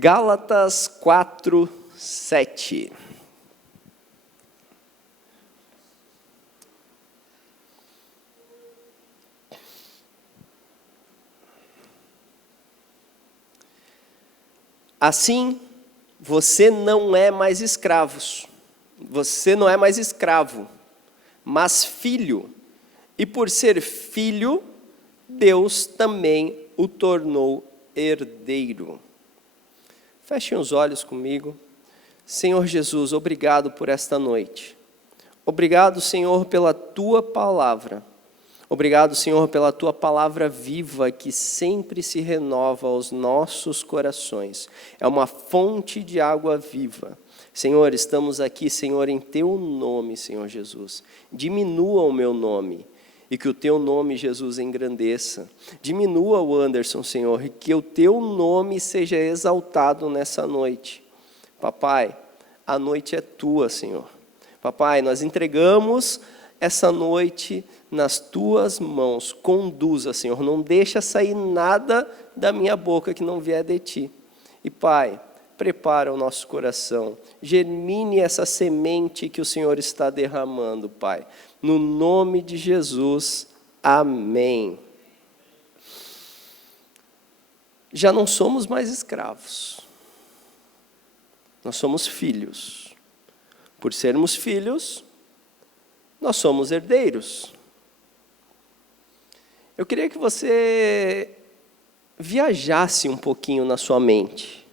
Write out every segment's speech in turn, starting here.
Gálatas 4, 7. Assim, você não é mais escravos. Você não é mais escravo, mas filho. E por ser filho, Deus também o tornou herdeiro. Fechem os olhos comigo. Senhor Jesus, obrigado por esta noite. Obrigado, Senhor, pela Tua palavra. Obrigado, Senhor, pela Tua palavra viva que sempre se renova aos nossos corações. É uma fonte de água viva. Senhor, estamos aqui, Senhor, em Teu nome, Senhor Jesus. Diminua o meu nome e que o Teu nome, Jesus, engrandeça. Diminua o Anderson, Senhor, e que o Teu nome seja exaltado nessa noite. Papai, a noite é Tua, Senhor. Papai, nós entregamos essa noite nas Tuas mãos. Conduza, Senhor, não deixa sair nada da minha boca que não vier de Ti. E Pai, prepara o nosso coração, germine essa semente que o Senhor está derramando, Pai. No nome de Jesus, amém. Já não somos mais escravos, nós somos filhos. Por sermos filhos, nós somos herdeiros. Eu queria que você viajasse um pouquinho na sua mente,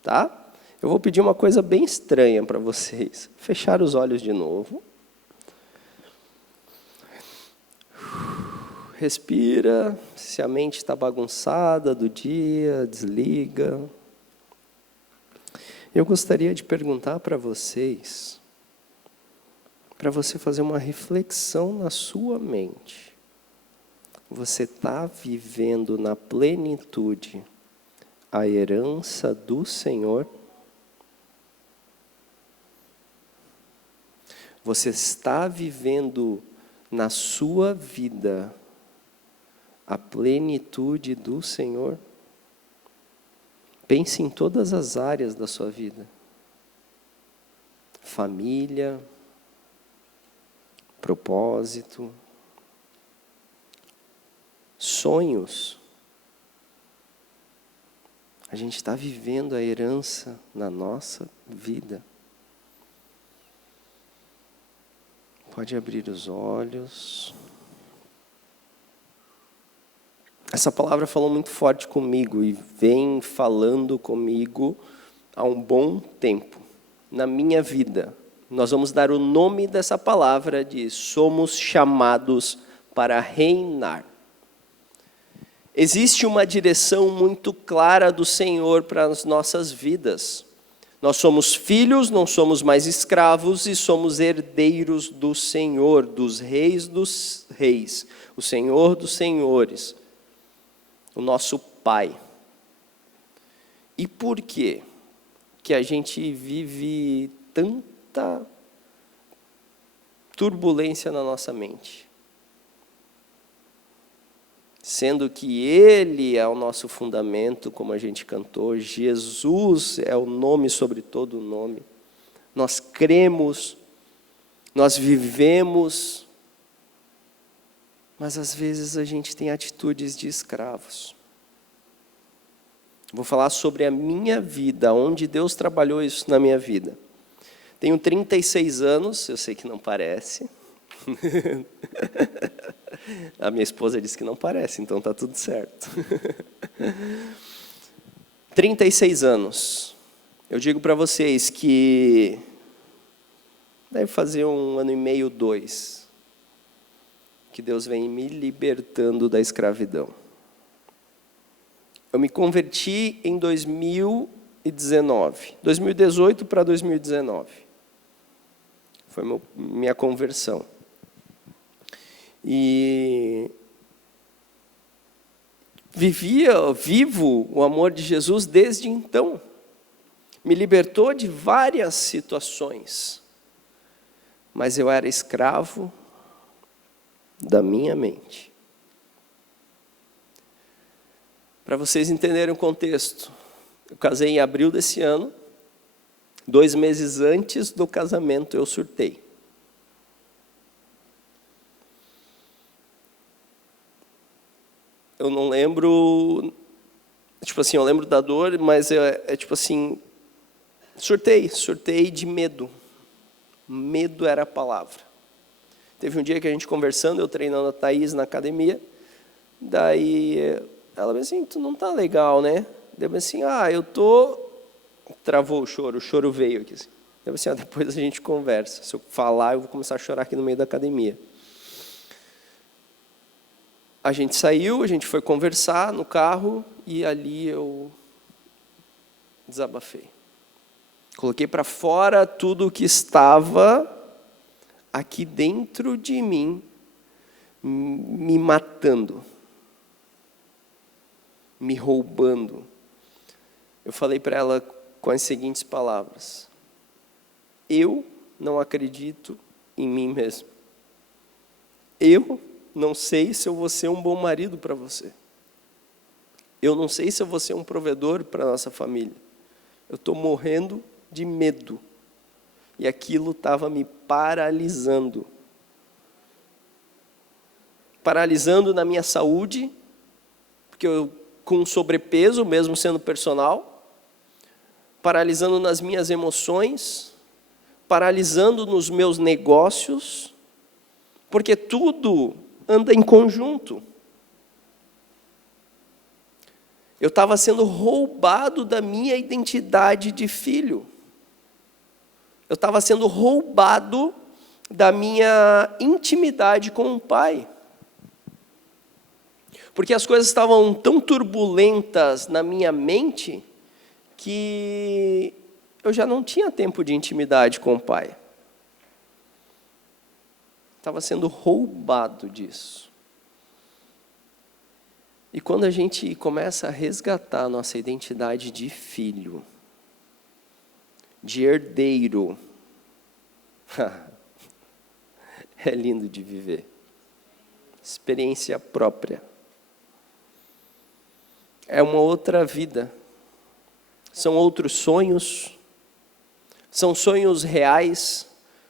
tá? Eu vou pedir uma coisa bem estranha para vocês. Fechar os olhos de novo. Respira, se a mente está bagunçada do dia, desliga. Eu gostaria de perguntar para vocês, para você fazer uma reflexão na sua mente. Você está vivendo na plenitude a herança do Senhor? Você está vivendo na sua vida a plenitude do Senhor? Pense em todas as áreas da sua vida. Família, propósito, sonhos. A gente está vivendo a herança na nossa vida. Pode abrir os olhos. Essa palavra falou muito forte comigo e vem falando comigo há um bom tempo, na minha vida. Nós vamos dar o nome dessa palavra de somos chamados para reinar. Existe uma direção muito clara do Senhor para as nossas vidas. Nós somos filhos, não somos mais escravos e somos herdeiros do Senhor, dos reis, o Senhor dos senhores, o nosso Pai. E por quê que a gente vive tanta turbulência na nossa mente? Sendo que Ele é o nosso fundamento, como a gente cantou, Jesus é o nome sobre todo o nome. Nós cremos, nós vivemos, mas às vezes a gente tem atitudes de escravos. Vou falar sobre a minha vida, onde Deus trabalhou isso na minha vida. Tenho 36 anos, eu sei que não parece. A minha esposa disse que não parece, então está tudo certo. 36 anos. Eu digo para vocês que deve fazer 1 ano e meio, 2, que Deus vem me libertando da escravidão. Eu me converti em 2019, 2018 para 2019. Foi minha conversão. E vivo o amor de Jesus desde então. Me libertou de várias situações. Mas eu era escravo da minha mente. Para vocês entenderem o contexto, Eu casei em abril desse ano. 2 meses antes do casamento, eu surtei. Eu não lembro... Tipo assim, eu lembro da dor, mas é tipo assim... Surtei de medo. Medo era a palavra. Teve um dia que a gente conversando, eu treinando a Thaís na academia, daí ela disse assim, tu não tá legal, né? Eu disse assim, eu tô... Travou o choro veio aqui. Assim. Eu disse assim, depois a gente conversa. Se eu falar, eu vou começar a chorar aqui no meio da academia. A gente saiu, a gente foi conversar no carro, e ali eu desabafei. Coloquei para fora tudo o que estava aqui dentro de mim, me matando, me roubando. Eu falei para ela com as seguintes palavras: eu não acredito em mim mesmo. Eu não sei se eu vou ser um bom marido para você. Eu não sei se eu vou ser um provedor para a nossa família. Eu estou morrendo de medo. E aquilo estava me paralisando. Paralisando na minha saúde, porque eu com sobrepeso, mesmo sendo personal. Paralisando nas minhas emoções. Paralisando nos meus negócios. Porque tudo anda em conjunto. Eu estava sendo roubado da minha identidade de filho. Eu estava sendo roubado da minha intimidade com o Pai. Porque as coisas estavam tão turbulentas na minha mente que eu já não tinha tempo de intimidade com o Pai. Estava sendo roubado disso. E quando a gente começa a resgatar a nossa identidade de filho, de herdeiro, é lindo de viver. Experiência própria. É uma outra vida. São outros sonhos. São sonhos reais,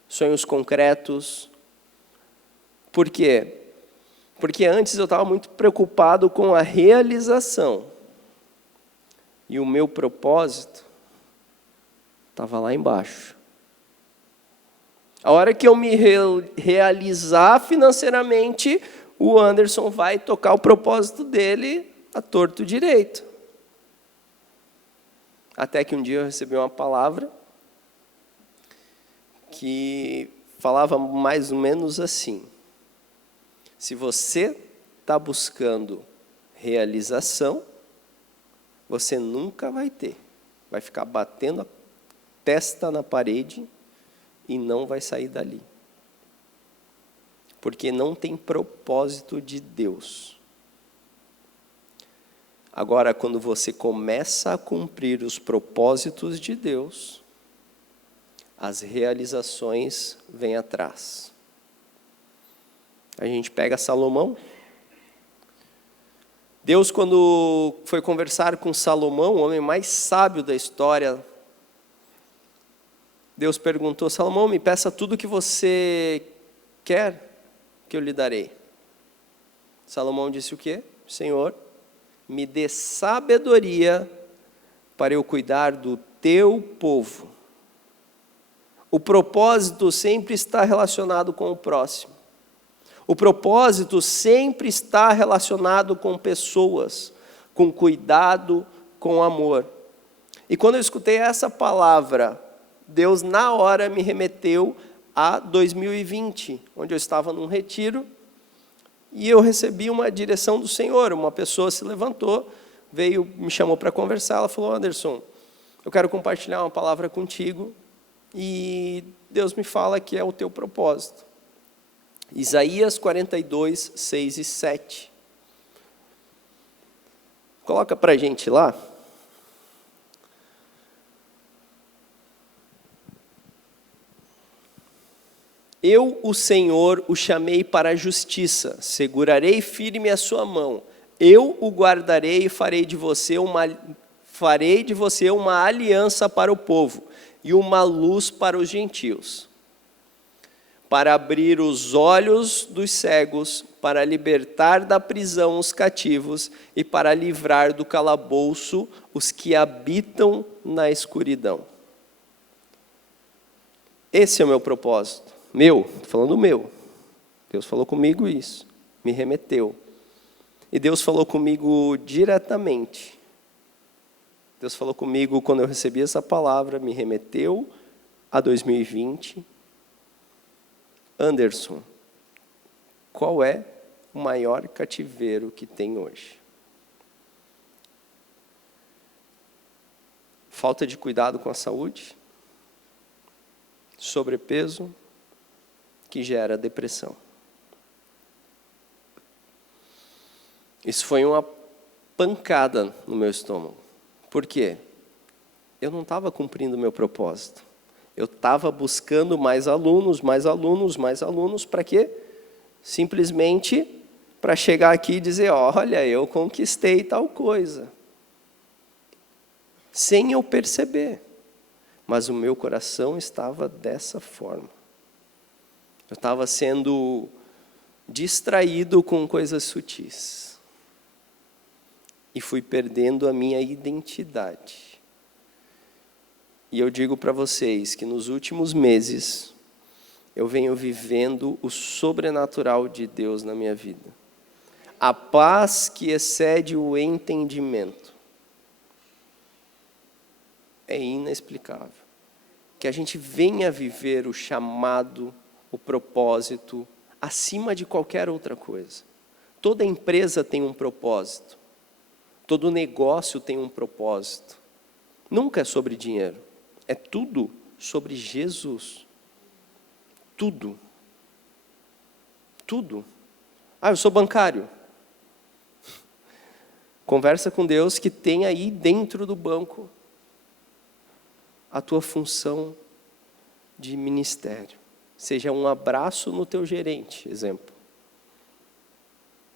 sonhos concretos. Por quê? Porque antes eu estava muito preocupado com a realização. E o meu propósito estava lá embaixo. A hora que eu me realizar financeiramente, o Anderson vai tocar o propósito dele a torto direito. Até que um dia eu recebi uma palavra que falava mais ou menos assim: se você está buscando realização, você nunca vai ter. Vai ficar batendo a testa na parede e não vai sair dali. Porque não tem propósito de Deus. Agora, quando você começa a cumprir os propósitos de Deus, as realizações vêm atrás. A gente pega Salomão. Deus, quando foi conversar com Salomão, o homem mais sábio da história, Deus perguntou: Salomão, me peça tudo o que você quer, que eu lhe darei. Salomão disse o quê? Senhor, me dê sabedoria para eu cuidar do teu povo. O propósito sempre está relacionado com o próximo. O propósito sempre está relacionado com pessoas, com cuidado, com amor. E quando eu escutei essa palavra, Deus na hora me remeteu a 2020, onde eu estava num retiro, e eu recebi uma direção do Senhor. Uma pessoa se levantou, veio, me chamou para conversar, ela falou: Anderson, eu quero compartilhar uma palavra contigo, e Deus me fala que é o teu propósito. Isaías 42, 6 e 7. Coloca para a gente lá. Eu, o Senhor, o chamei para a justiça, segurarei firme a sua mão. Eu o guardarei e farei farei de você uma aliança para o povo e uma luz para os gentios, para abrir os olhos dos cegos, para libertar da prisão os cativos e para livrar do calabouço os que habitam na escuridão. Esse é o meu propósito. Estou falando meu. Deus falou comigo isso, me remeteu. E Deus falou comigo diretamente. Deus falou comigo quando eu recebi essa palavra, me remeteu a 2020. Anderson, qual é o maior cativeiro que tem hoje? Falta de cuidado com a saúde? Sobrepeso, que gera depressão. Isso foi uma pancada no meu estômago. Por quê? Eu não estava cumprindo o meu propósito. Eu estava buscando mais alunos, para quê? Simplesmente para chegar aqui e dizer, olha, eu conquistei tal coisa. Sem eu perceber. Mas o meu coração estava dessa forma. Eu estava sendo distraído com coisas sutis. E fui perdendo a minha identidade. E eu digo para vocês que nos últimos meses, eu venho vivendo o sobrenatural de Deus na minha vida. A paz que excede o entendimento. É inexplicável. Que a gente venha viver o chamado, o propósito, acima de qualquer outra coisa. Toda empresa tem um propósito. Todo negócio tem um propósito. Nunca é sobre dinheiro. É tudo sobre Jesus. Tudo. Tudo. Eu sou bancário. Conversa com Deus que tem aí dentro do banco a tua função de ministério. Seja um abraço no teu gerente, exemplo.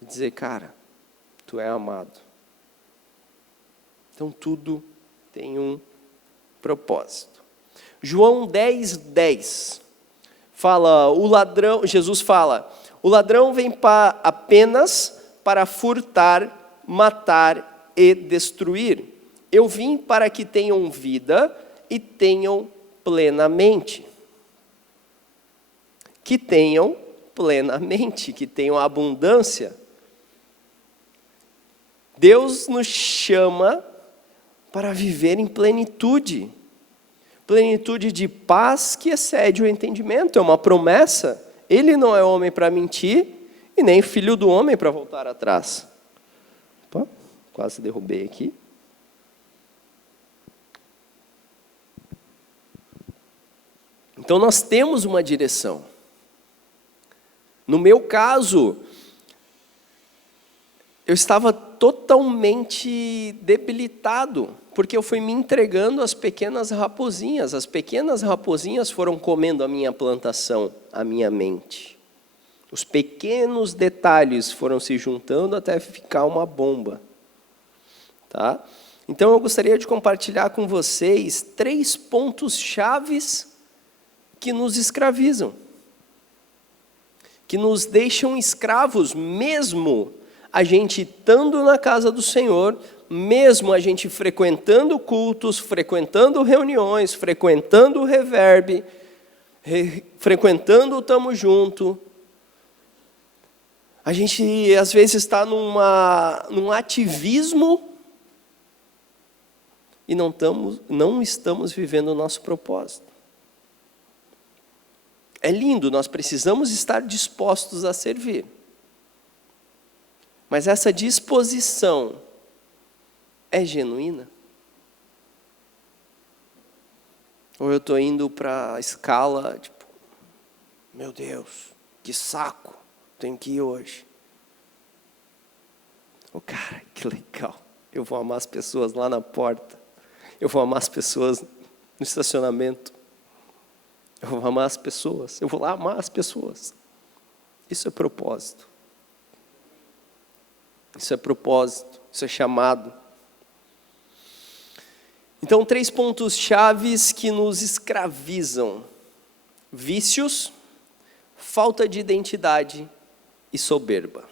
E dizer, cara, tu é amado. Então, tudo tem um propósito. João 10:10 fala, Jesus fala, o ladrão vem apenas para furtar, matar e destruir. Eu vim para que tenham vida e tenham plenamente. Que tenham plenamente, que tenham abundância. Deus nos chama para viver em plenitude. Plenitude de paz que excede o entendimento. É uma promessa. Ele não é homem para mentir e nem filho do homem para voltar atrás. Opa, quase derrubei aqui. Então nós temos uma direção. No meu caso, eu estava totalmente debilitado, porque eu fui me entregando às pequenas raposinhas. As pequenas raposinhas foram comendo a minha plantação, a minha mente. Os pequenos detalhes foram se juntando até ficar uma bomba. Tá? Então eu gostaria de compartilhar com vocês 3 pontos chaves que nos escravizam. Que nos deixam escravos mesmo a gente estando na casa do Senhor, mesmo a gente frequentando cultos, frequentando reuniões, frequentando o Reverb, frequentando o Tamo Junto. A gente, às vezes, está num ativismo e não estamos vivendo o nosso propósito. É lindo, nós precisamos estar dispostos a servir. Mas essa disposição é genuína? Ou eu estou indo para a escala, tipo, meu Deus, que saco, tenho que ir hoje. Cara, que legal, eu vou amar as pessoas lá na porta, eu vou amar as pessoas no estacionamento, eu vou amar as pessoas, eu vou lá amar as pessoas. Isso é propósito. Isso é propósito, isso é chamado. Então, 3 pontos chaves que nos escravizam: vícios, falta de identidade e soberba.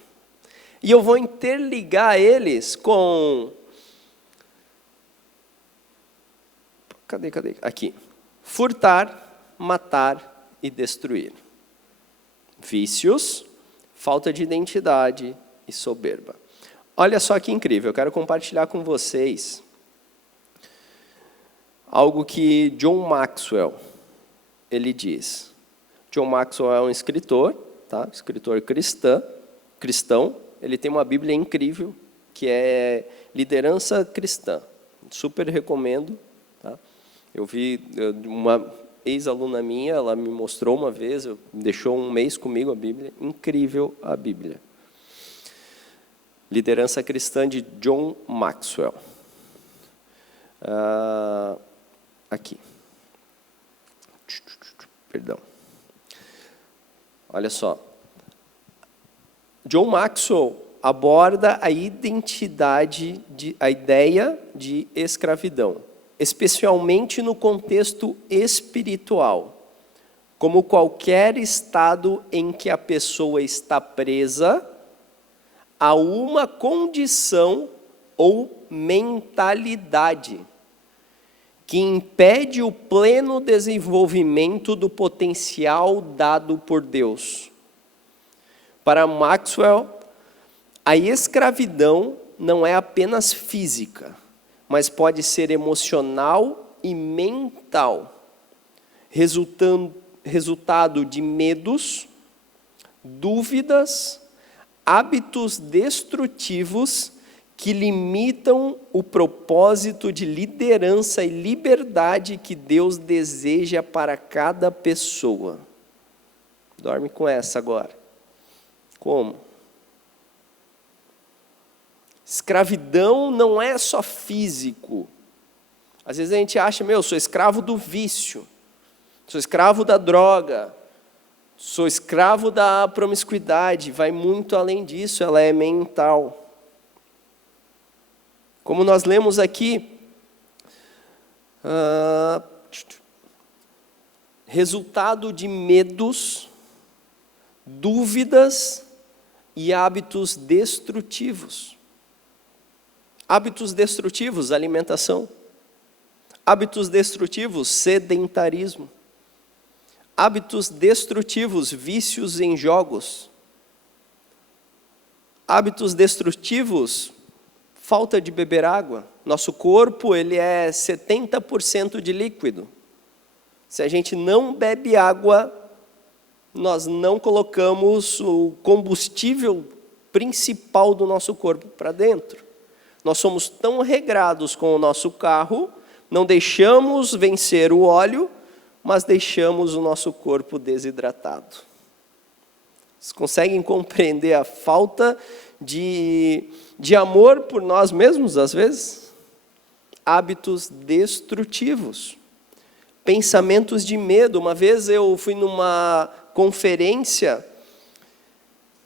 E eu vou interligar eles com... Cadê? Aqui. Furtar, matar e destruir. Vícios, falta de identidade e soberba. Olha só que incrível, eu quero compartilhar com vocês algo que John Maxwell, ele diz. John Maxwell é um escritor, tá? Escritor cristão. Ele tem uma Bíblia incrível, que é Liderança Cristã. Super recomendo. Tá? Eu vi uma ex-aluna minha, ela me mostrou uma vez, deixou um mês comigo a Bíblia. Incrível a Bíblia. Liderança Cristã de John Maxwell. Aqui. Perdão. Olha só. John Maxwell aborda a identidade, a ideia de escravidão, especialmente no contexto espiritual, como qualquer estado em que a pessoa está presa a uma condição ou mentalidade que impede o pleno desenvolvimento do potencial dado por Deus. Para Maxwell, a escravidão não é apenas física, mas pode ser emocional e mental, resultado de medos, dúvidas, hábitos destrutivos que limitam o propósito de liderança e liberdade que Deus deseja para cada pessoa. Dorme com essa agora. Como? Escravidão não é só físico. Às vezes a gente acha, eu sou escravo do vício, sou escravo da droga, sou escravo da promiscuidade. Vai muito além disso, ela é mental. Como nós lemos aqui, resultado de medos, dúvidas e hábitos destrutivos. Hábitos destrutivos, alimentação. Hábitos destrutivos, sedentarismo. Hábitos destrutivos, vícios em jogos. Hábitos destrutivos, falta de beber água. Nosso corpo ele é 70% de líquido. Se a gente não bebe água, nós não colocamos o combustível principal do nosso corpo para dentro. Nós somos tão regrados com o nosso carro, não deixamos vencer o óleo, mas deixamos o nosso corpo desidratado. Vocês conseguem compreender a falta de amor por nós mesmos, às vezes? Hábitos destrutivos. Pensamentos de medo. Uma vez eu fui numa conferência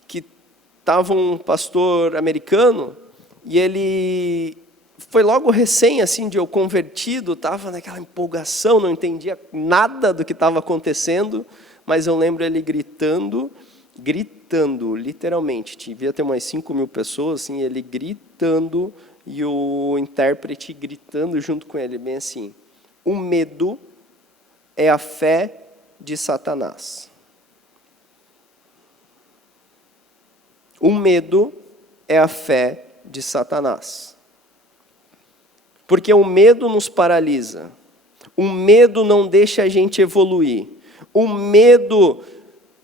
que estava um pastor americano e ele foi logo recém assim de eu convertido, estava naquela empolgação, não entendia nada do que estava acontecendo, mas eu lembro ele gritando, literalmente, devia ter umas 5.000 pessoas, assim, ele gritando e o intérprete gritando junto com ele, bem assim: o medo é a fé de Satanás. O medo é a fé de Satanás. Porque o medo nos paralisa. O medo não deixa a gente evoluir. O medo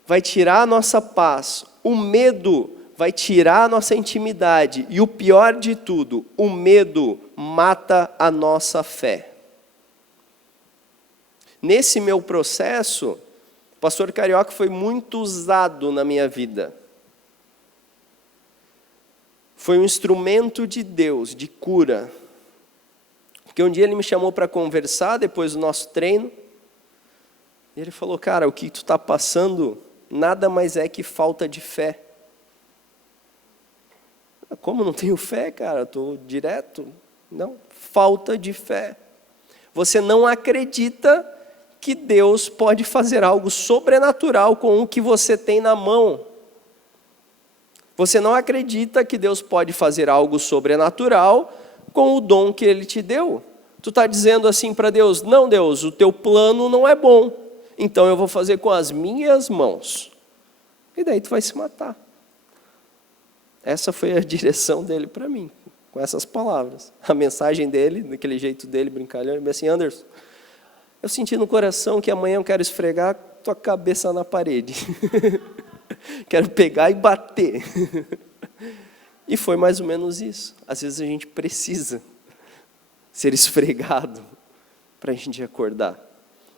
vai tirar a nossa paz. O medo vai tirar a nossa intimidade. E o pior de tudo, o medo mata a nossa fé. Nesse meu processo, o pastor Carioca foi muito usado na minha vida. Foi um instrumento de Deus, de cura. Porque um dia ele me chamou para conversar, depois do nosso treino, e ele falou: cara, o que tu está passando nada mais é que falta de fé. Como não tenho fé, cara? Estou direto. Não, falta de fé. Você não acredita que Deus pode fazer algo sobrenatural com o que você tem na mão. Você não acredita que Deus pode fazer algo sobrenatural com o dom que Ele te deu. Tu está dizendo assim para Deus: não, Deus, o teu plano não é bom, então eu vou fazer com as minhas mãos. E daí tu vai se matar. Essa foi a direção dele para mim, com essas palavras. A mensagem dele, daquele jeito dele, brincalhão, ele assim: Anderson, eu senti no coração que amanhã eu quero esfregar tua cabeça na parede. Quero pegar e bater. E foi mais ou menos isso. Às vezes a gente precisa ser esfregado para a gente acordar.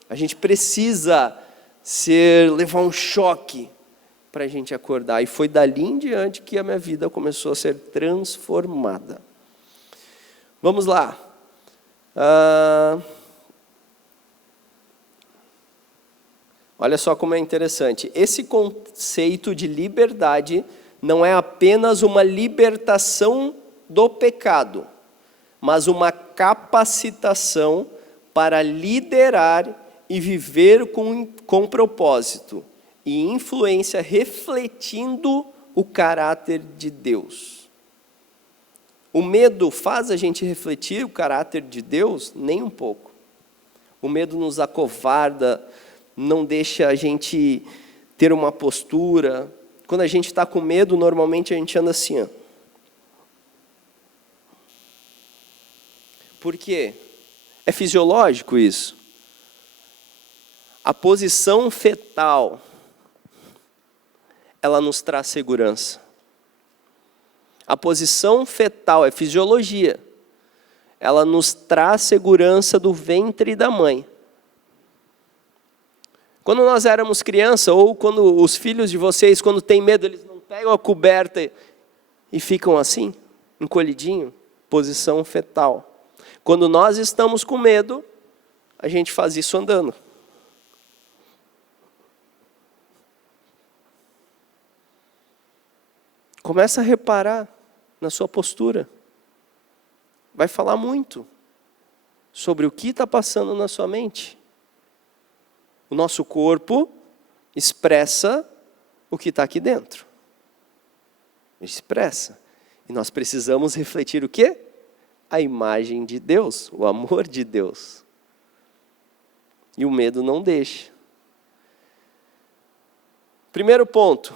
A gente precisa levar um choque para a gente acordar. E foi dali em diante que a minha vida começou a ser transformada. Vamos lá. Olha só como é interessante. Esse conceito de liberdade não é apenas uma libertação do pecado, mas uma capacitação para liderar e viver com propósito e influência, refletindo o caráter de Deus. O medo faz a gente refletir o caráter de Deus? Nem um pouco. O medo nos acovarda, não deixa a gente ter uma postura. Quando a gente está com medo, normalmente a gente anda assim, ó. Por quê? É fisiológico isso. A posição fetal, ela nos traz segurança. A posição fetal é fisiologia. Ela nos traz segurança do ventre da mãe. Quando nós éramos criança, ou quando os filhos de vocês, quando têm medo, eles não pegam a coberta e ficam assim, encolhidinho, posição fetal. Quando nós estamos com medo, a gente faz isso andando. Começa a reparar na sua postura. Vai falar muito sobre o que está passando na sua mente. O nosso corpo expressa o que está aqui dentro. Expressa. E nós precisamos refletir o quê? A imagem de Deus, o amor de Deus. E o medo não deixa. Primeiro ponto.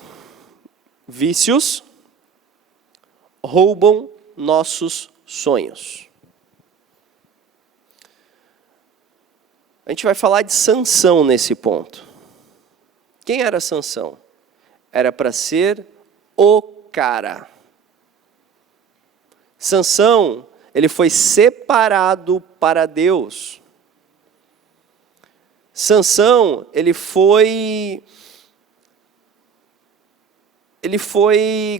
Vícios roubam nossos sonhos. A gente vai falar de Sansão nesse ponto. Quem era Sansão? Era para ser o cara. Sansão, ele foi separado para Deus. Sansão, ele foi,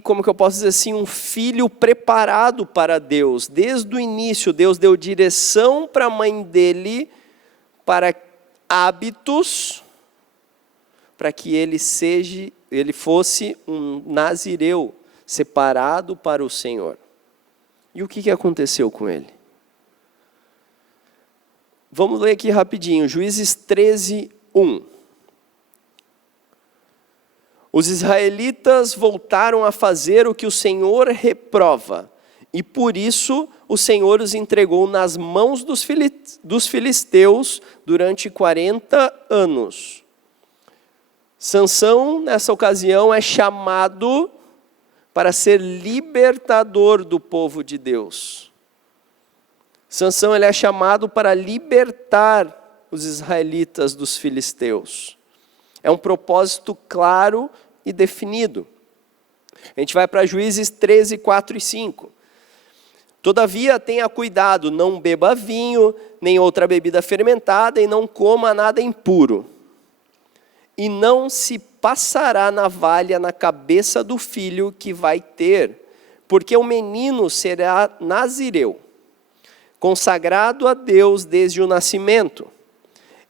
como que eu posso dizer assim, um filho preparado para Deus. Desde o início, Deus deu direção para a mãe dele, para hábitos, para que ele fosse um nazireu, separado para o Senhor. E o que aconteceu com ele? Vamos ler aqui rapidinho, Juízes 13, 1. Os israelitas voltaram a fazer o que o Senhor reprova, e por isso o Senhor os entregou nas mãos dos filisteus durante 40 anos. Sansão, nessa ocasião, é chamado para ser libertador do povo de Deus. Sansão, ele é chamado para libertar os israelitas dos filisteus. É um propósito claro e definido. A gente vai para Juízes 13, 4 e 5. Todavia, tenha cuidado, não beba vinho, nem outra bebida fermentada, e não coma nada impuro. E não se passará navalha na cabeça do filho que vai ter, porque o menino será nazireu, consagrado a Deus desde o nascimento.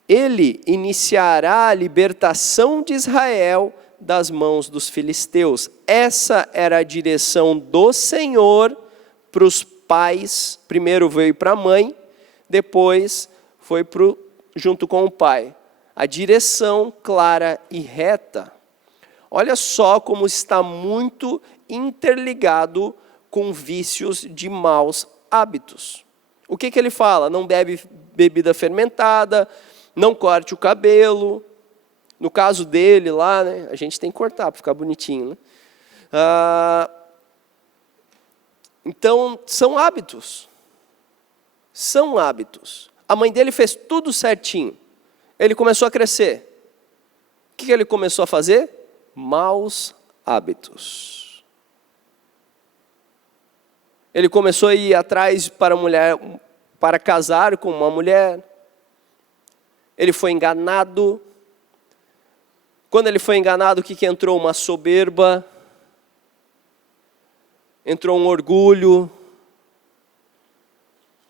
Ele iniciará a libertação de Israel das mãos dos filisteus. Essa era a direção do Senhor para os pais. Primeiro veio para a mãe, depois foi junto com o pai. A direção clara e reta. Olha só como está muito interligado com vícios de maus hábitos. O que ele fala? Não bebe bebida fermentada, não corte o cabelo. No caso dele lá, né, a gente tem que cortar para ficar bonitinho. Né? Então, são hábitos. São hábitos. A mãe dele fez tudo certinho. Ele começou a crescer. O que ele começou a fazer? Maus hábitos. Ele começou a ir atrás para casar com uma mulher. Ele foi enganado. Quando ele foi enganado, o que entrou? Uma soberba. Entrou um orgulho.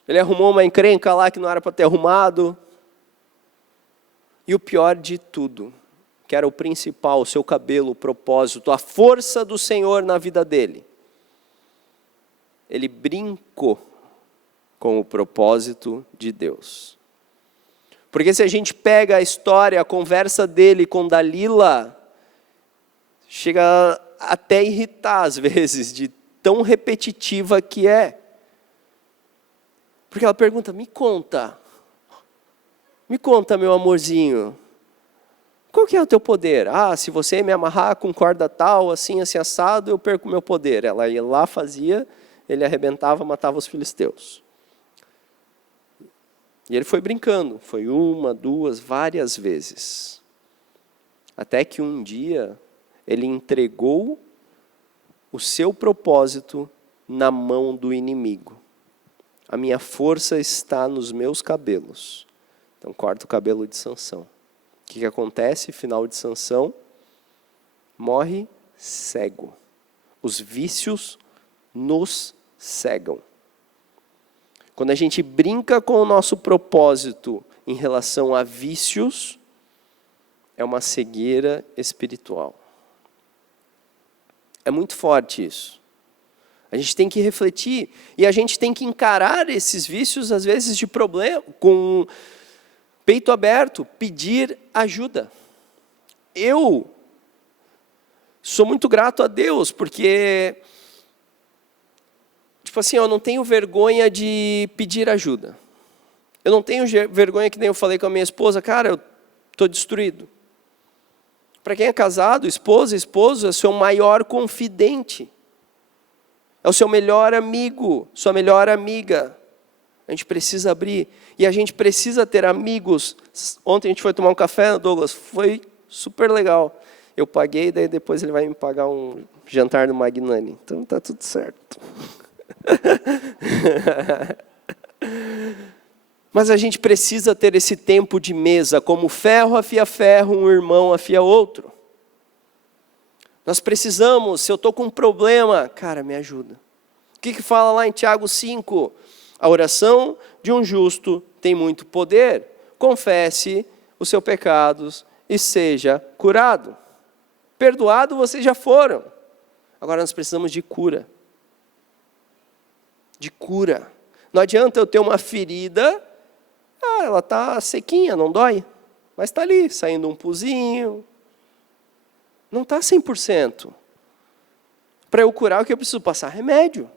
Ele arrumou uma encrenca lá que não era para ter arrumado. E o pior de tudo, que era o principal, o seu cabelo, o propósito, a força do Senhor na vida dele. Ele brincou com o propósito de Deus. Porque se a gente pega a história, a conversa dele com Dalila, chega até a irritar às vezes, de tão repetitiva que é. Porque ela pergunta, me conta, meu amorzinho, qual que é o teu poder? Se você me amarrar com corda tal, assim assado, eu perco o meu poder. Ela ia lá, fazia, ele arrebentava, matava os filisteus. E ele foi brincando, foi uma, duas, várias vezes. Até que um dia, ele entregou o seu propósito na mão do inimigo. A minha força está nos meus cabelos. Então corta o cabelo de Sansão. O que acontece? Final de Sansão, morre cego. Os vícios nos cegam. Quando a gente brinca com o nosso propósito em relação a vícios, é uma cegueira espiritual. É muito forte isso. A gente tem que refletir e a gente tem que encarar esses vícios, às vezes, de problema, com peito aberto, pedir ajuda. Eu sou muito grato a Deus, porque, tipo assim, eu não tenho vergonha de pedir ajuda. Eu não tenho vergonha, que nem eu falei com a minha esposa, cara, eu estou destruído. Para quem é casado, esposo é seu maior confidente. É o seu melhor amigo, sua melhor amiga. A gente precisa abrir. E a gente precisa ter amigos. Ontem a gente foi tomar um café, Douglas, foi super legal. Eu paguei, daí depois ele vai me pagar um jantar no Magnani. Então tá tudo certo. Mas a gente precisa ter esse tempo de mesa, como ferro afia ferro, um irmão afia outro. Nós precisamos, se eu estou com um problema, cara, me ajuda. O que fala lá em Tiago 5? A oração de um justo tem muito poder. Confesse os seus pecados e seja curado. Perdoado vocês já foram. Agora nós precisamos de cura. De cura. Não adianta eu ter uma ferida, ela está sequinha, não dói. Mas está ali, saindo um puzinho. Não está 100%. Para eu curar, o que eu preciso? Passar remédio.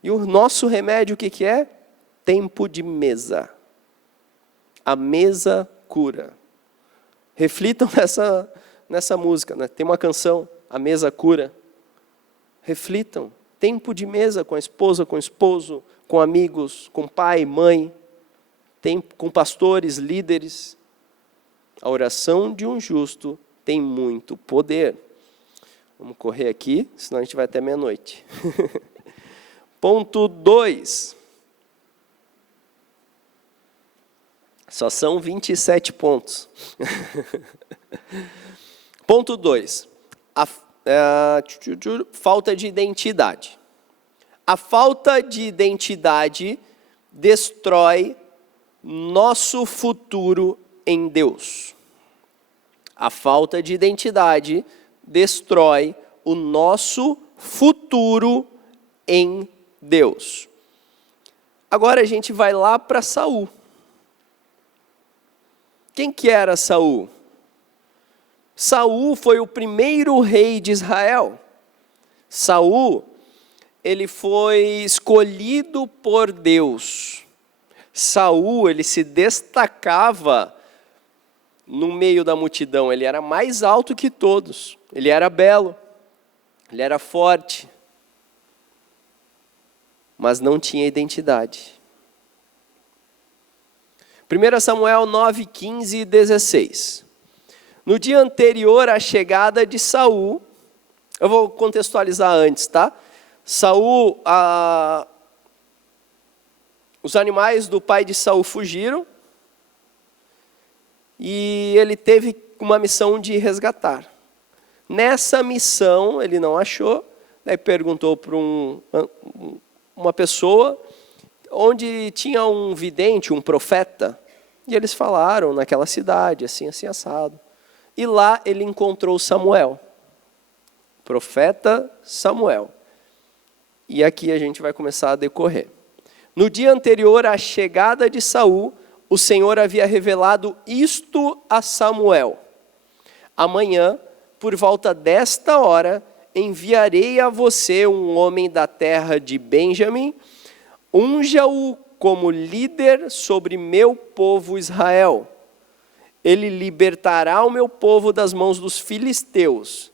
E o nosso remédio, o que é? Tempo de mesa. A mesa cura. Reflitam nessa música, né? Tem uma canção, A Mesa Cura. Reflitam. Tempo de mesa com a esposa, com o esposo, com amigos, com pai, mãe, com pastores, líderes. A oração de um justo tem muito poder. Vamos correr aqui, senão a gente vai até meia-noite. Ponto 2. Só são 27 pontos. Ponto 2. Falta de identidade. A falta de identidade destrói nosso futuro em Deus. A falta de identidade destrói o nosso futuro em Deus. Agora a gente vai lá para Saul. Quem que era Saul? Saul foi o primeiro rei de Israel. Saul, ele foi escolhido por Deus. Saul, ele se destacava no meio da multidão, ele era mais alto que todos, ele era belo, ele era forte, mas não tinha identidade. 1 Samuel 9, 15 e 16. No dia anterior à chegada de Saul, eu vou contextualizar antes, tá? Saul, os animais do pai de Saul fugiram, e ele teve uma missão de resgatar. Nessa missão, ele não achou, daí perguntou para uma pessoa, onde tinha um vidente, um profeta, e eles falaram naquela cidade, assim, assim, assado. E lá ele encontrou Samuel, profeta Samuel. E aqui a gente vai começar a decorrer. No dia anterior à chegada de Saul, o Senhor havia revelado isto a Samuel. Amanhã, por volta desta hora, enviarei a você um homem da terra de Benjamim, unja-o como líder sobre meu povo Israel. Ele libertará o meu povo das mãos dos filisteus.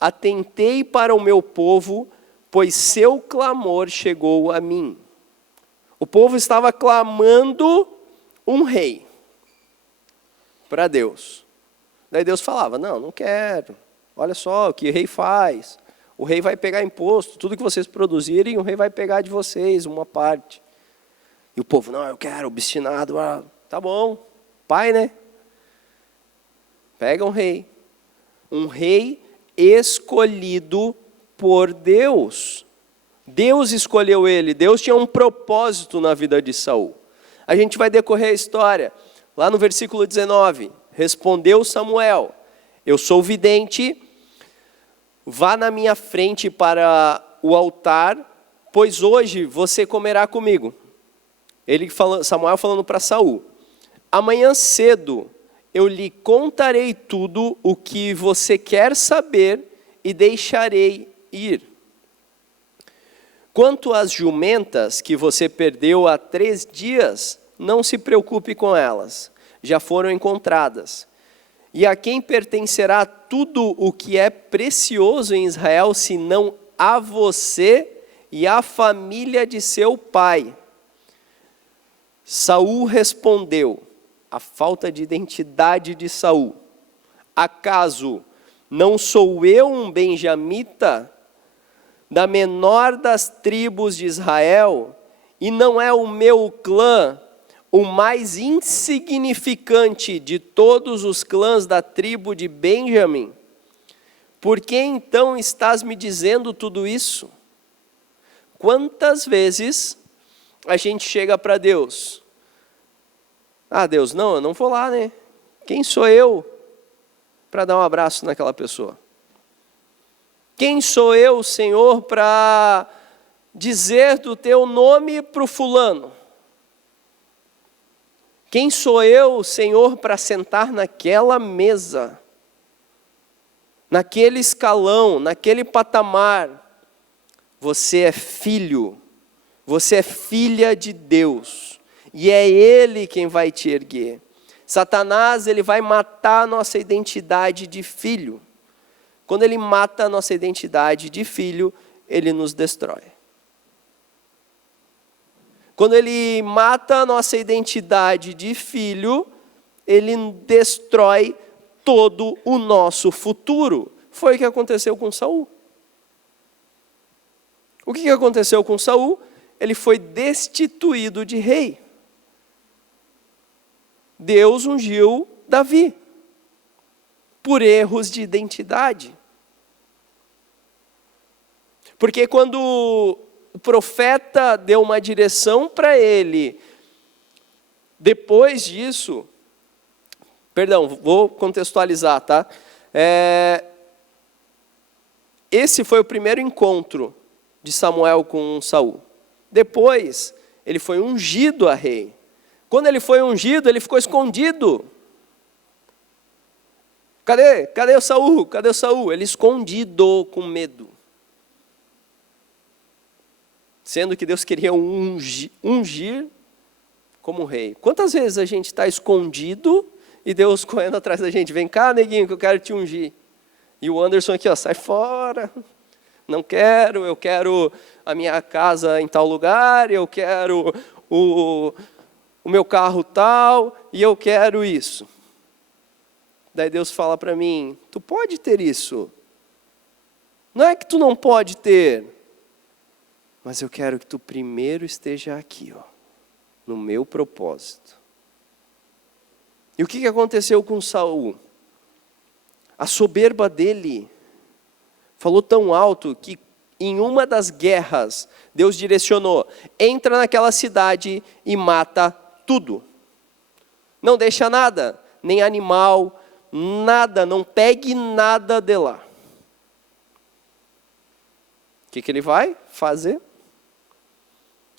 Atentei para o meu povo, pois seu clamor chegou a mim. O povo estava clamando um rei para Deus. Daí Deus falava, não quero. Olha só o que o rei faz. O rei vai pegar imposto, tudo que vocês produzirem, o rei vai pegar de vocês uma parte. E o povo, não, eu quero, obstinado. Tá bom, pai, né? Pega um rei escolhido por Deus. Deus escolheu ele, Deus tinha um propósito na vida de Saul. A gente vai decorrer a história. Lá no versículo 19, respondeu Samuel, eu sou vidente, vá na minha frente para o altar, pois hoje você comerá comigo. Samuel falando para Saul, amanhã cedo eu lhe contarei tudo o que você quer saber e deixarei ir. Quanto às jumentas que você perdeu há 3 dias, não se preocupe com elas, já foram encontradas. E a quem pertencerá tudo o que é precioso em Israel, senão a você e à família de seu pai? Saul respondeu, a falta de identidade de Saul. Acaso não sou eu um benjamita, da menor das tribos de Israel, e não é o meu clã o mais insignificante de todos os clãs da tribo de Benjamim? Por que então estás me dizendo tudo isso? Quantas vezes a gente chega para Deus? Deus, não, eu não vou lá, né? Quem sou eu para dar um abraço naquela pessoa? Quem sou eu, Senhor, para dizer do teu nome para o fulano? Quem sou eu, Senhor, para sentar naquela mesa, naquele escalão, naquele patamar? Você é filho, você é filha de Deus, e é Ele quem vai te erguer. Satanás, ele vai matar a nossa identidade de filho. Quando ele mata a nossa identidade de filho, ele nos destrói. Quando ele mata a nossa identidade de filho, ele destrói todo o nosso futuro. Foi o que aconteceu com Saul. O que aconteceu com Saul? Ele foi destituído de rei. Deus ungiu Davi por erros de identidade. Porque quando o profeta deu uma direção para ele, depois disso, vou contextualizar, tá? Esse foi o primeiro encontro de Samuel com Saul. Depois, ele foi ungido a rei. Quando ele foi ungido, ele ficou escondido Cadê o Saul? Cadê o Saul? Ele escondido, com medo. Sendo que Deus queria ungir como rei. Quantas vezes a gente está escondido e Deus correndo atrás da gente? Vem cá, neguinho, que eu quero te ungir. E o Anderson aqui, ó, sai fora. Não quero, eu quero a minha casa em tal lugar, eu quero o meu carro tal, e eu quero isso. Daí Deus fala para mim, tu pode ter isso. Não é que tu não pode ter, mas eu quero que tu primeiro esteja aqui, ó, no meu propósito. E o que aconteceu com Saul? A soberba dele falou tão alto que em uma das guerras, Deus direcionou, entra naquela cidade e mata tudo. Não deixa nada, nem animal, nada, não pegue nada de lá. O que ele vai fazer?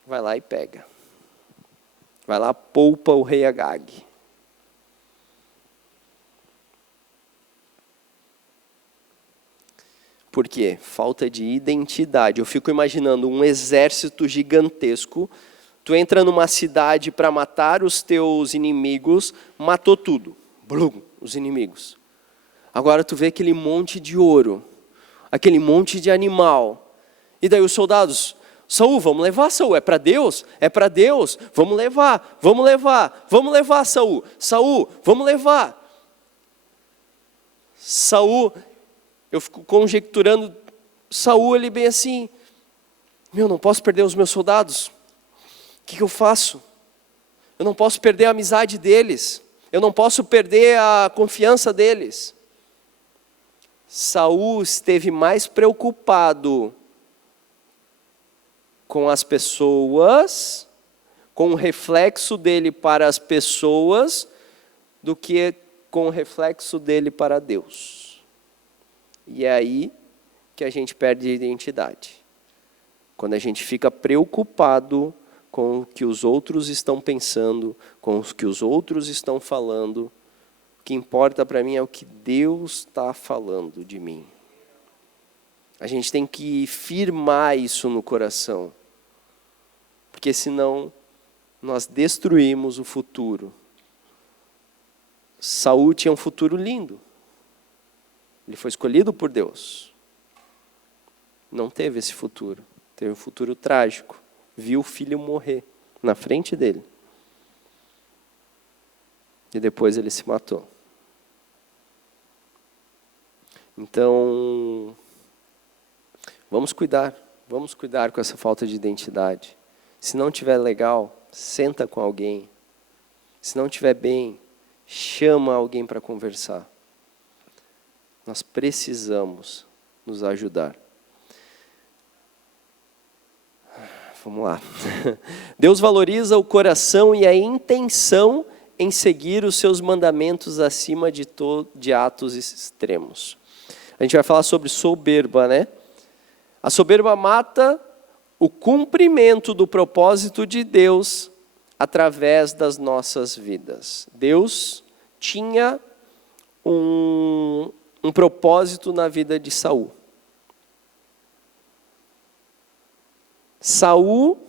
Vai lá e pega. Vai lá, poupa o rei Agag. Por quê? Falta de identidade. Eu fico imaginando um exército gigantesco. Tu entra numa cidade para matar os teus inimigos, matou tudo. Blum, os inimigos. Agora tu vê aquele monte de ouro, aquele monte de animal. E daí os soldados, Saul, vamos levar, Saul, é para Deus? É para Deus, vamos levar, Saul. Saul, vamos levar. Saul, eu fico conjecturando, Saul, ele bem assim, não posso perder os meus soldados. O que eu faço? Eu não posso perder a amizade deles. Eu não posso perder a confiança deles. Saul esteve mais preocupado com as pessoas, com o reflexo dele para as pessoas, do que com o reflexo dele para Deus. E é aí que a gente perde a identidade. Quando a gente fica preocupado com o que os outros estão pensando, com o que os outros estão falando, o que importa para mim é o que Deus está falando de mim. A gente tem que firmar isso no coração, porque senão nós destruímos o futuro. Saul tinha um futuro lindo. Ele foi escolhido por Deus. Não teve esse futuro. Teve um futuro trágico. Viu o filho morrer na frente dele. E depois ele se matou. Então, vamos cuidar com essa falta de identidade. Se não estiver legal, senta com alguém. Se não estiver bem, chama alguém para conversar. Nós precisamos nos ajudar. Vamos lá. Deus valoriza o coração e a intenção em seguir os seus mandamentos acima de atos extremos. A gente vai falar sobre soberba, né? A soberba mata o cumprimento do propósito de Deus através das nossas vidas. Deus tinha um propósito na vida de Saul. Saul,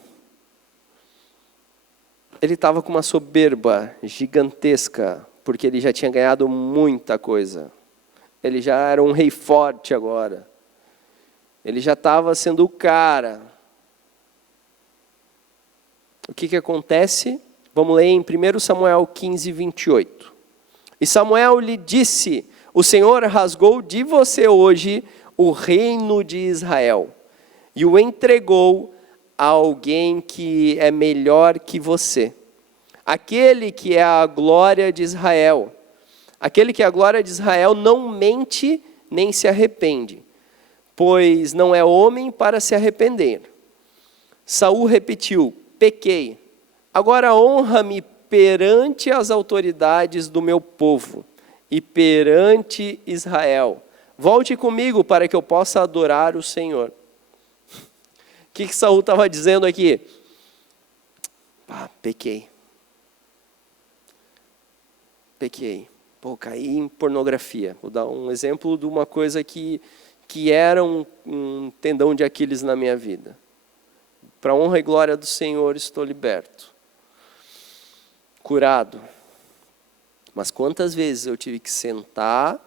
ele estava com uma soberba gigantesca, porque ele já tinha ganhado muita coisa. Ele já era um rei forte agora. Ele já estava sendo o cara. O que acontece? Vamos ler em 1 Samuel 15, 28. E Samuel lhe disse, o Senhor rasgou de você hoje o reino de Israel e o entregou a alguém que é melhor que você. Aquele que é a glória de Israel. Aquele que é a glória de Israel não mente nem se arrepende, pois não é homem para se arrepender. Saul repetiu, pequei. Agora honra-me perante as autoridades do meu povo e perante Israel. Volte comigo para que eu possa adorar o Senhor. O que Saul estava dizendo aqui? Pequei. Pequei. Pô, caí em pornografia. Vou dar um exemplo de uma coisa que era um tendão de Aquiles na minha vida. Para a honra e glória do Senhor, estou liberto. Curado. Mas quantas vezes eu tive que sentar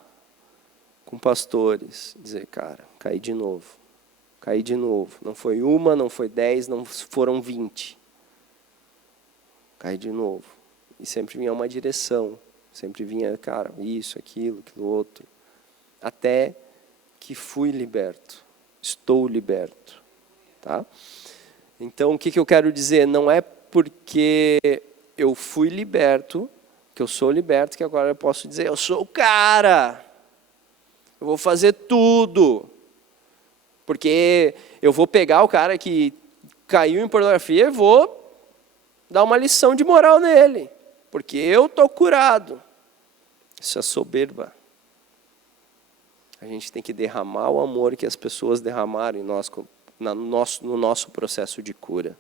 com pastores, dizer, cara, caí de novo. Caí de novo. Não foi uma, não foi 10, não foram 20. Caí de novo. E sempre vinha uma direção. Sempre vinha, cara, isso, aquilo outro. Até que fui liberto. Estou liberto. Tá? Então, o que eu quero dizer? Não é porque eu fui liberto, que eu sou liberto, que agora eu posso dizer, eu sou o cara. Eu vou fazer tudo. Porque eu vou pegar o cara que caiu em pornografia e vou dar uma lição de moral nele. Porque eu estou curado. Isso é soberba. A gente tem que derramar o amor que as pessoas derramaram em nós, no nosso processo de cura.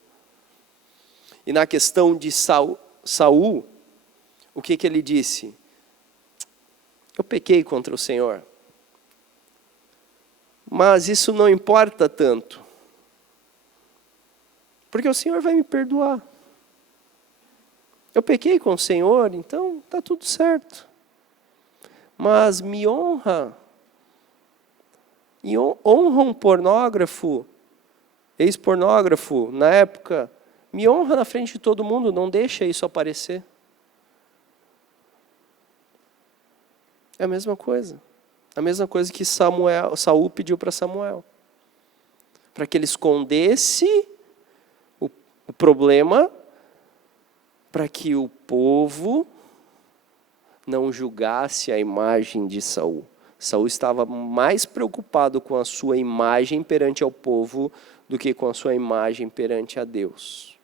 E na questão de Saul, o que ele disse? Eu pequei contra o Senhor. Mas isso não importa tanto. Porque o Senhor vai me perdoar. Eu pequei com o Senhor, então está tudo certo. Mas me honra. E honra um pornógrafo, ex-pornógrafo, na época, me honra na frente de todo mundo, não deixa isso aparecer. É a mesma coisa. A mesma coisa que Saul pediu para Samuel. Para que ele escondesse o problema, para que o povo não julgasse a imagem de Saul. Saul estava mais preocupado com a sua imagem perante ao povo do que com a sua imagem perante a Deus.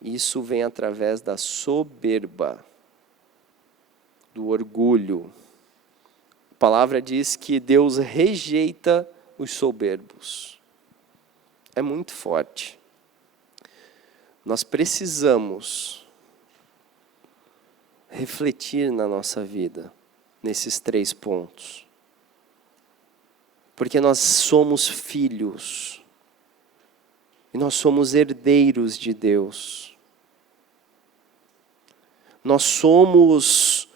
Isso vem através da soberba, do orgulho. A palavra diz que Deus rejeita os soberbos. É muito forte. Nós precisamos refletir na nossa vida nesses 3 pontos. Porque nós somos filhos. E nós somos herdeiros de Deus. Nós somos...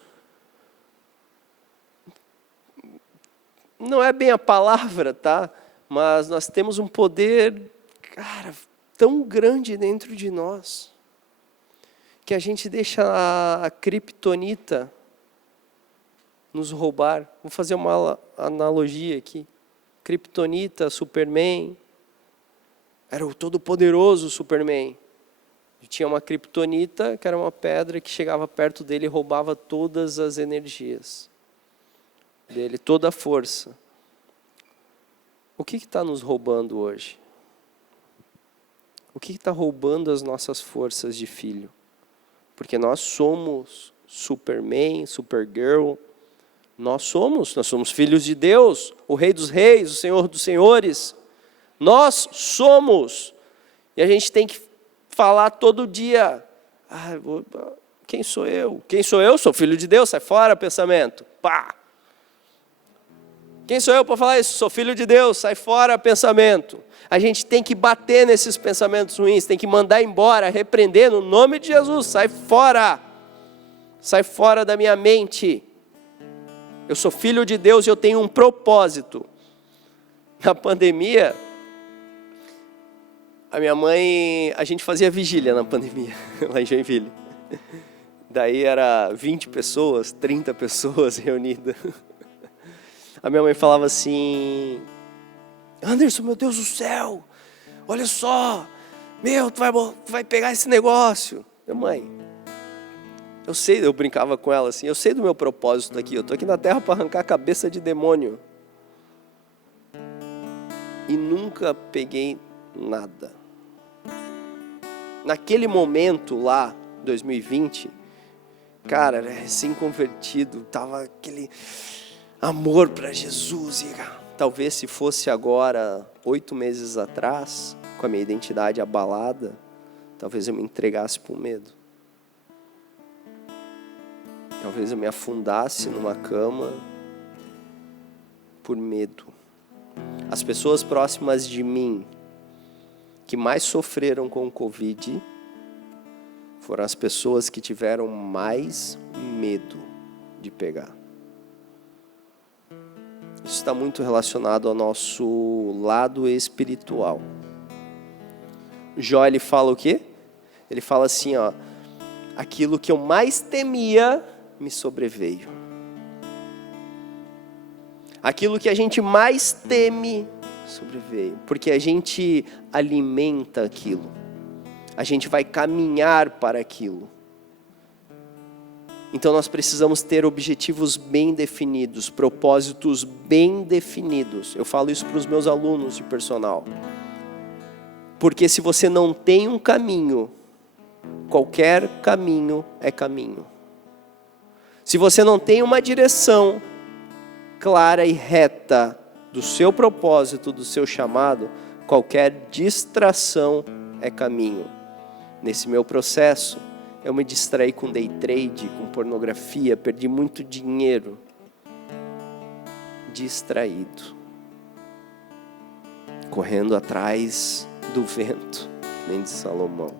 Não é bem a palavra, tá? Mas nós temos um poder, cara, tão grande dentro de nós, que a gente deixa a criptonita nos roubar. Vou fazer uma analogia aqui. Criptonita, Superman, era o todo-poderoso Superman. E tinha uma criptonita, que era uma pedra que chegava perto dele e roubava todas as energias dele, toda a força. O que está nos roubando hoje? O que está roubando as nossas forças de filho? Porque nós somos Superman, Supergirl, nós somos filhos de Deus, o Rei dos Reis, o Senhor dos Senhores. Nós somos. E a gente tem que falar todo dia, quem sou eu? Quem sou eu? Sou filho de Deus, sai fora, pensamento. Pá! Quem sou eu para falar isso? Sou filho de Deus, sai fora, pensamento. A gente tem que bater nesses pensamentos ruins, tem que mandar embora, repreender no nome de Jesus, sai fora. Sai fora da minha mente. Eu sou filho de Deus e eu tenho um propósito. Na pandemia, a minha mãe, a gente fazia vigília na pandemia, lá em Joinville. Daí era 20 pessoas, 30 pessoas reunidas. A minha mãe falava assim, Anderson, meu Deus do céu, olha só, tu vai pegar esse negócio. Mãe, eu brincava com ela assim, eu sei do meu propósito aqui, eu estou aqui na terra para arrancar a cabeça de demônio. E nunca peguei nada. Naquele momento lá, 2020, cara, era recém-convertido, tava aquele amor para Jesus. E talvez se fosse agora, 8 meses atrás, com a minha identidade abalada, talvez eu me entregasse por medo. Talvez eu me afundasse numa cama por medo. As pessoas próximas de mim que mais sofreram com o Covid foram as pessoas que tiveram mais medo de pegar. Isso está muito relacionado ao nosso lado espiritual. Jó, ele fala o quê? Ele fala assim, ó, aquilo que eu mais temia me sobreveio. Aquilo que a gente mais teme sobreveio, porque a gente alimenta aquilo. A gente vai caminhar para aquilo. Então nós precisamos ter objetivos bem definidos, propósitos bem definidos. Eu falo isso para os meus alunos de personal. Porque se você não tem um caminho, qualquer caminho é caminho. Se você não tem uma direção clara e reta do seu propósito, do seu chamado, qualquer distração é caminho. Nesse meu processo, eu me distraí com day trade, com pornografia, perdi muito dinheiro. Distraído. Correndo atrás do vento, nem de Salomão.